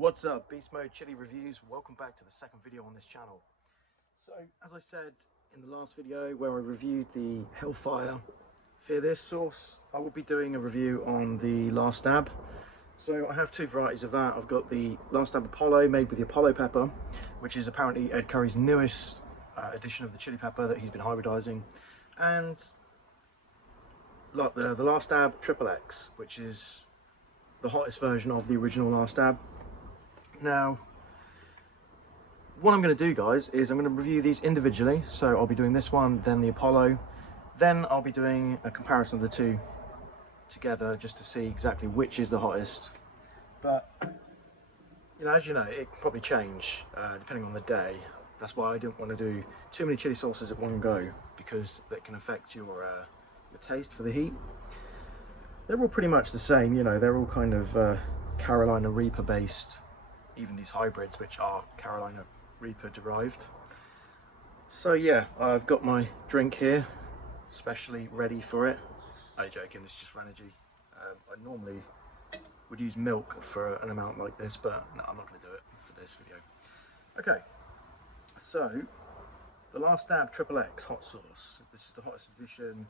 What's up, Beast Mode Chili Reviews? Welcome back to the second video on this channel. So, as I said in the last video where I reviewed the Hellfire Fear This sauce, I will be doing a review on the Last Dab. So I have two varieties of that. I've got the Last Dab Apollo made with the Apollo pepper, which is apparently Ed Curry's newest edition of the chili pepper that he's been hybridizing, and like the Last Dab XXX, which is the hottest version of the original Last Dab. Now, what I'm going to do, guys, is I'm going to review these individually. So I'll be doing this one, then the Apollo, then I'll be doing a comparison of the two together just to see exactly which is the hottest. But you know, as you know, it can probably change depending on the day. That's why I didn't want to do too many chili sauces at one go, because that can affect your taste for the heat. They're all pretty much the same, you know, they're all kind of Carolina Reaper based, even these hybrids, which are Carolina Reaper derived. So yeah, I've got my drink here, specially ready for it. I'm joking, this is just for energy. I normally would use milk for an amount like this, but no, I'm not going to do it for this video. Okay, so the Last Dab XXX hot sauce. This is the hottest edition.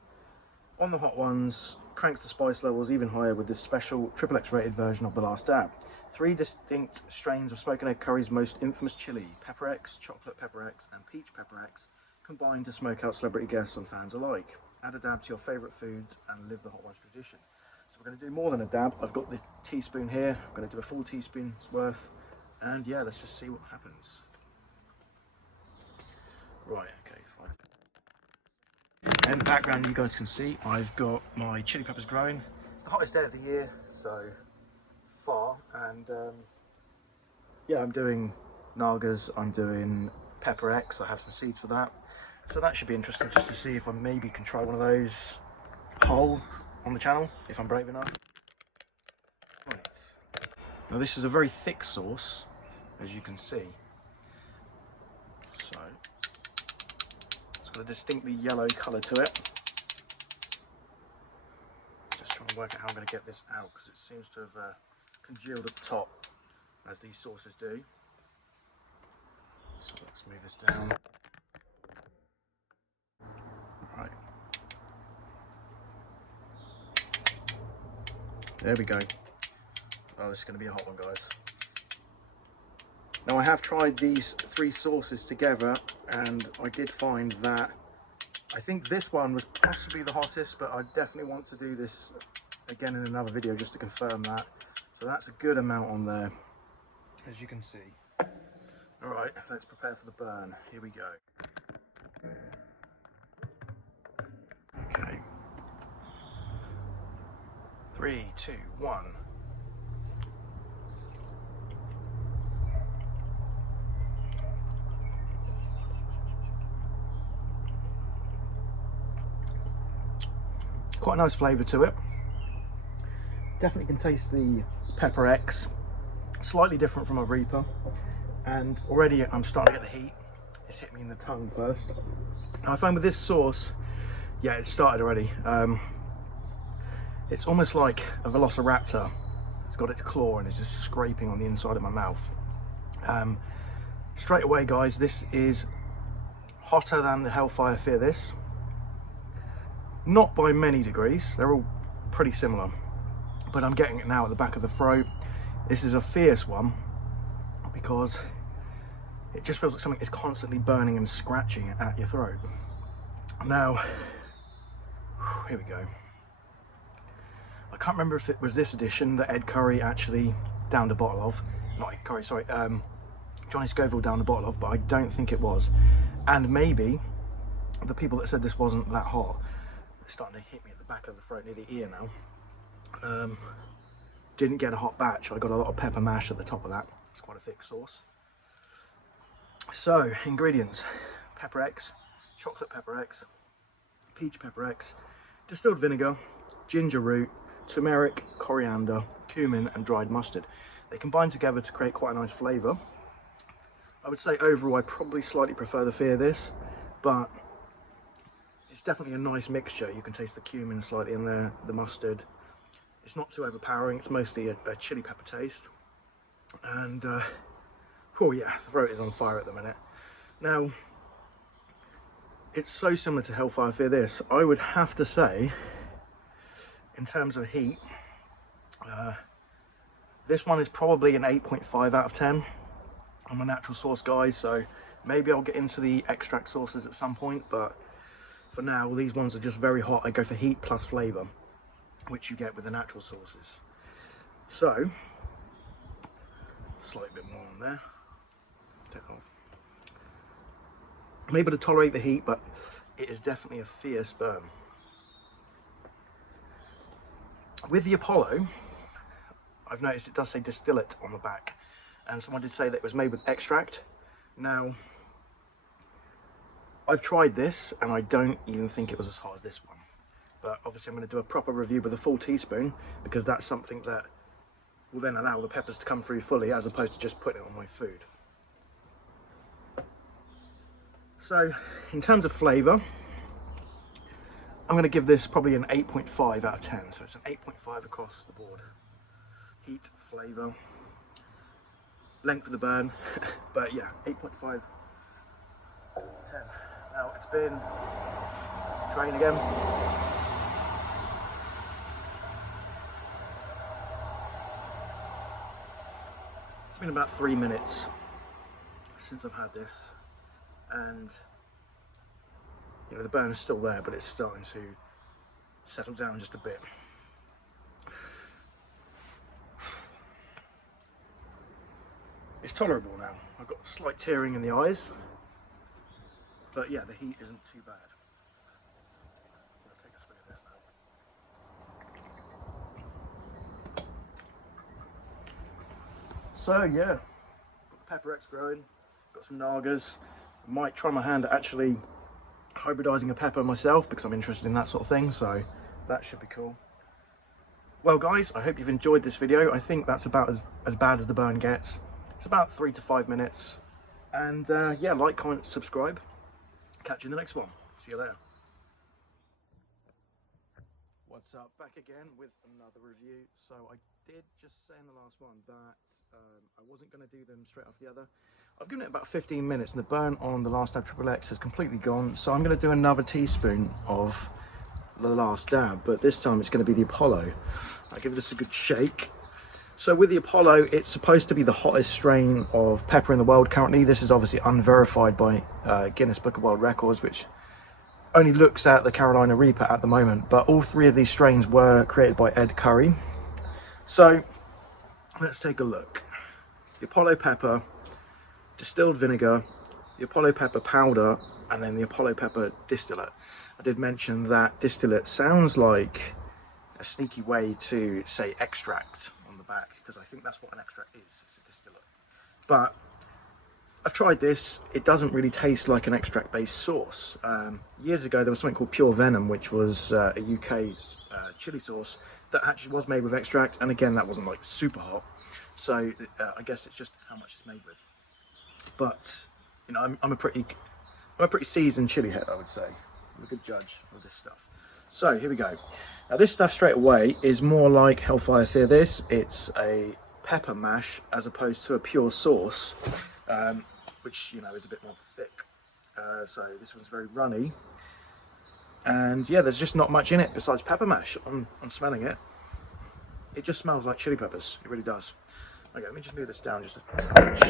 On the hot ones, cranks the spice levels even higher with this special XXX rated version of the Last Dab. 3 distinct strains of Smoke and Ed Curry's most infamous chili, Pepper X, Chocolate Pepper X and Peach Pepper X, combined to smoke out celebrity guests and fans alike. Add a dab to your favourite foods and live the hot ones tradition. So we're going to do more than a dab. I've got the teaspoon here. I'm going to do a full teaspoon's worth, and yeah, let's just see what happens. Right, okay, fine. In the background, you guys can see I've got my chili peppers growing. It's the hottest day of the year so far, and yeah, I'm doing Nagas, I'm doing Pepper X, I have some seeds for that. So that should be interesting just to see if I maybe can try one of those whole on the channel, if I'm brave enough. Right. Now this is a very thick sauce, as you can see. So it's got a distinctly yellow colour to it. Just trying to work out how I'm going to get this out, because it seems to have congealed at the top, as these sauces do. So let's move this down. Right. There we go. Oh, this is going to be a hot one, guys. Now I have tried these 3 sauces together, and I did find that I think this one was possibly the hottest, but I definitely want to do this again in another video just to confirm that. So that's a good amount on there, as you can see. Alright, let's prepare for the burn. Here we go. Okay. 3, 2, 1. Quite a nice flavour to it. Definitely can taste the Pepper X. Slightly different from a Reaper. And already I'm starting to get the heat. It's hit me in the tongue first. Now I find with this sauce, yeah, it started already. It's almost like a velociraptor. It's got its claw and it's just scraping on the inside of my mouth. Straight away, guys, this is hotter than the Hellfire Fear This. Not by many degrees, they're all pretty similar, but I'm getting it now at the back of the throat. This is a fierce one because it just feels like something is constantly burning and scratching at your throat. Now, here we go. I can't remember if it was this edition that Ed Curry actually downed a bottle of. Not Ed Curry, sorry, Johnny Scoville downed a bottle of, but I don't think it was. And maybe the people that said this wasn't that hot, it's starting to hit me at the back of the throat near the ear now. Didn't get a hot batch. I got a lot of pepper mash at the top of that. It's quite a thick sauce. So, ingredients: Pepper X, Chocolate Pepper X, Peach Pepper X, distilled vinegar, ginger root, turmeric, coriander, cumin and dried mustard. They combine together to create quite a nice flavour. I would say overall I probably slightly prefer the Fear This, but it's definitely a nice mixture. You can taste the cumin slightly in there, the mustard. It's not too overpowering, it's mostly a chili pepper taste. And oh yeah, the throat is on fire at the minute. Now, it's so similar to Hellfire Fear This. I would have to say, in terms of heat, this one is probably an 8.5 out of 10. I'm a natural sauce guy, so maybe I'll get into the extract sauces at some point, but for now, these ones are just very hot. I go for heat plus flavour, which you get with the natural sauces. So, slightly bit more on there. Take off. I'm able to tolerate the heat, but it is definitely a fierce burn. With the Apollo, I've noticed it does say distillate on the back, and someone did say that it was made with extract. Now, I've tried this and I don't even think it was as hot as this one, but obviously I'm going to do a proper review with a full teaspoon, because that's something that will then allow the peppers to come through fully, as opposed to just putting it on my food. So in terms of flavour, I'm going to give this probably an 8.5 out of 10, so it's an 8.5 across the board. Heat, flavour, length of the burn, but yeah, 8.5 10. Now it's been train again. It's been about 3 minutes since I've had this, and you know, the burn is still there, but it's starting to settle down just a bit. It's tolerable now. I've got a slight tearing in the eyes, but yeah, the heat isn't too bad. I'm gonna take a swig of this now. So yeah, got the Pepper X growing, got some Nagas. I might try my hand at actually hybridizing a pepper myself, because I'm interested in that sort of thing, so that should be cool. Well guys, I hope you've enjoyed this video. I think that's about as bad as the burn gets. It's about 3 to 5 minutes, and yeah, like, comment, subscribe. Catch you in the next one. See you later. What's up? Back again with another review. So I did just say in the last one that I wasn't going to do them straight off the other. I've given it about 15 minutes and the burn on the Last Dab XXX has completely gone, so I'm going to do another teaspoon of the Last Dab, but this time it's going to be the Apollo. I'll give this a good shake. So with the Apollo, it's supposed to be the hottest strain of pepper in the world currently. This is obviously unverified by Guinness Book of World Records, which only looks at the Carolina Reaper at the moment, but all three of these strains were created by Ed Curry. So let's take a look. The Apollo pepper, distilled vinegar, the Apollo pepper powder, and then the Apollo pepper distillate. I did mention that distillate sounds like a sneaky way to say extract on the back, because I think that's what an extract is. It's a distillate. But I've tried this. It doesn't really taste like an extract based sauce. Years ago there was something called Pure Venom, which was a UK chili sauce that actually was made with extract, and again that wasn't like super hot, so I guess it's just how much it's made with. But you know, I'm a pretty seasoned chili head, I would say. I'm a good judge of this stuff. So here we go. Now this stuff straight away is more like Hellfire Fear This. It's a pepper mash as opposed to a pure sauce, which, you know, is a bit more thick. So this one's very runny, and yeah, there's just not much in it besides pepper mash. On smelling it, it just smells like chili peppers. It really does. Okay, let me just move this down just a touch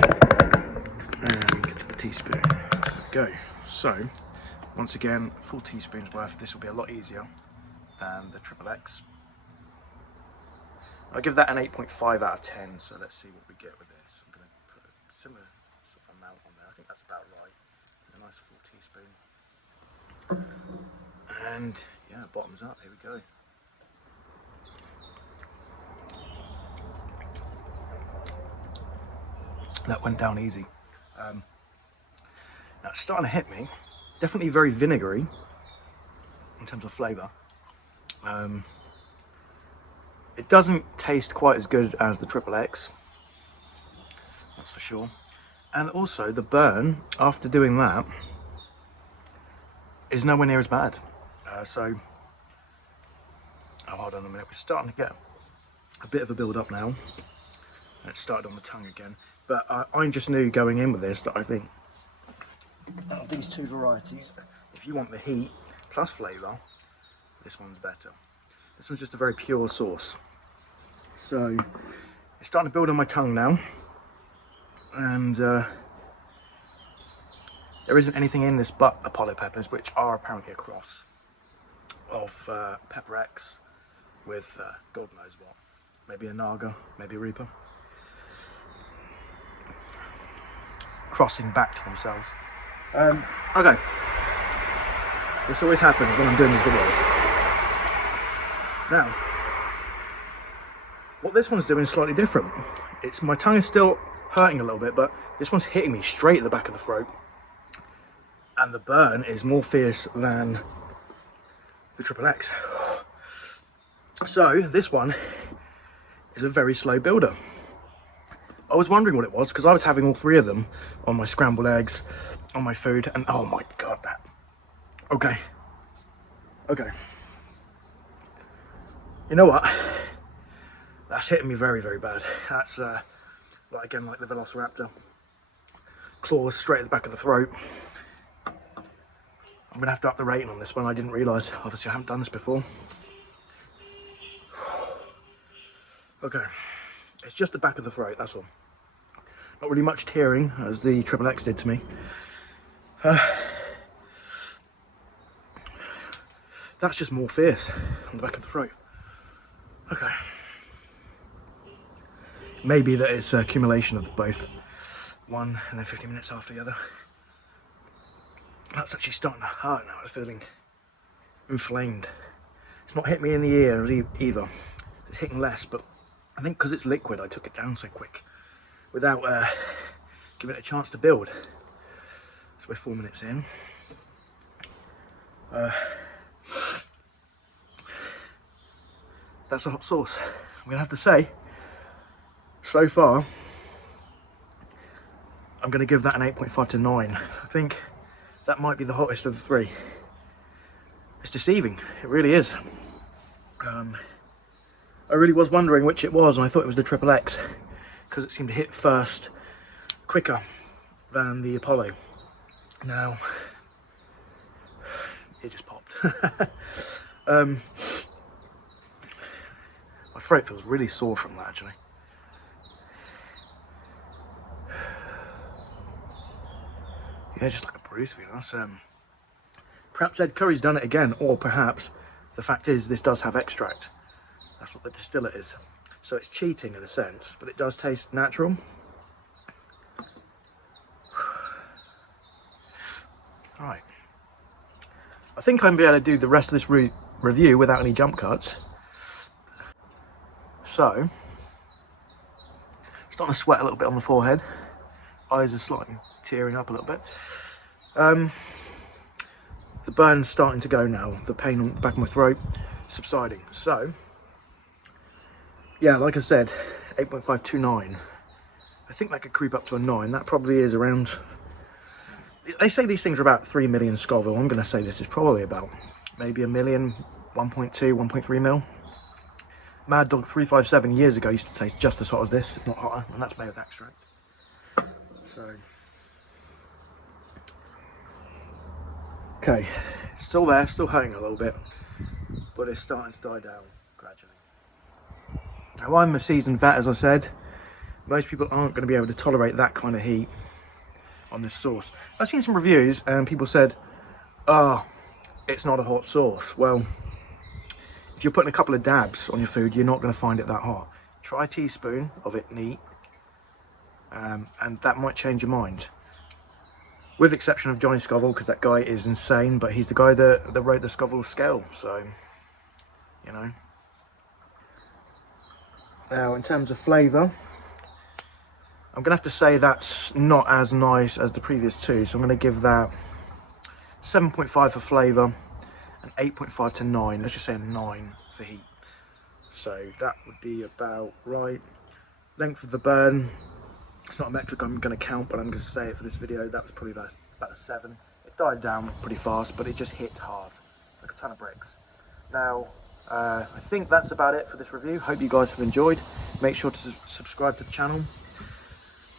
and get to the teaspoon. There we go. So once again, full teaspoon's worth. This will be a lot easier than the XXX. I'll give that an 8.5 out of 10. So let's see what we get with this. I'm going to put a similar sort of amount on there. I think that's about right. A nice full teaspoon. And yeah, bottoms up. Here we go. That went down easy. Now it's starting to hit me. Definitely very vinegary in terms of flavour. It doesn't taste quite as good as the XXX, that's for sure. And also the burn after doing that is nowhere near as bad. Oh, hold on a minute, we're starting to get a bit of a build up now. and it started on the tongue again. But I just knew going in with this that I think out of these two varieties, if you want the heat plus flavour, this one's better. This one's just a very pure sauce. So it's starting to build on my tongue now, and there isn't anything in this but Apollo peppers, which are apparently a cross of Pepper X with God knows what. Maybe a Naga, maybe a Reaper. Crossing back to themselves. Okay. This always happens when I'm doing these videos. Now, what this one's doing is slightly different. My tongue is still hurting a little bit, but this one's hitting me straight at the back of the throat. And the burn is more fierce than the XXX. So this one is a very slow builder. I was wondering what it was because I was having all three of them on my scrambled eggs, on my food, and oh my god, that. Okay. You know what? That's hitting me very, very bad. That's like again, like the Velociraptor. Claws straight at the back of the throat. I'm gonna have to up the rating on this one. I didn't realise. Obviously, I haven't done this before. Okay, it's just the back of the throat. That's all. Not really much tearing as the XXX did to me. That's just more fierce on the back of the throat. Okay. Maybe that it's an accumulation of both. One and then 15 minutes after the other. That's actually starting to hurt now. I'm feeling inflamed. It's not hit me in the ear either. It's hitting less, but I think because it's liquid, I took it down so quick without giving it a chance to build. So we're 4 minutes in. That's a hot sauce. I'm gonna have to say, so far, I'm gonna give that an 8.5 to 9. I think that might be the hottest of the three. It's deceiving, it really is. I really was wondering which it was, and I thought it was the XXX because it seemed to hit first quicker than the Apollo. Now, it just popped. My throat feels really sore from that actually. Yeah, just like a bruise feeling. That's perhaps Ed Curry's done it again, or perhaps the fact is this does have extract. That's what the distillate is. So it's cheating in a sense, but it does taste natural. Alright. I think I'm going to be able to do the rest of this review without any jump cuts. So, starting to sweat a little bit on the forehead. Eyes are slightly tearing up a little bit. The burn's starting to go now. The pain on the back of my throat subsiding. So, yeah, like I said, 8.529. I think that could creep up to a 9. That probably is around... They say these things are about 3 million Scoville. I'm going to say this is probably about maybe a million, 1.2, 1.3 mil. Mad Dog 357 years ago used to taste just as hot as this, if not hotter, and that's made with extract. So... Okay, still there, still hurting a little bit, but it's starting to die down gradually. Now I'm a seasoned vet, as I said. Most people aren't going to be able to tolerate that kind of heat on this sauce. I've seen some reviews and people said, oh, it's not a hot sauce. Well, if you're putting a couple of dabs on your food, you're not going to find it that hot. Try a teaspoon of it neat, and that might change your mind. With exception of Johnny Scoville, because that guy is insane, but he's the guy that wrote the Scoville scale, so, you know. Now, in terms of flavour, I'm going to have to say that's not as nice as the previous two, so I'm going to give that 7.5 for flavour and 8.5 to 9. Let's just say a 9 for heat. So that would be about right. Length of the burn, it's not a metric I'm going to count, but I'm going to say it for this video. That was probably about a 7. It died down pretty fast, but it just hit hard, like a ton of bricks. Now, I think that's about it for this review. Hope you guys have enjoyed. Make sure to subscribe to the channel,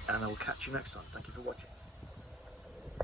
and I will catch you next time. Thank you for watching.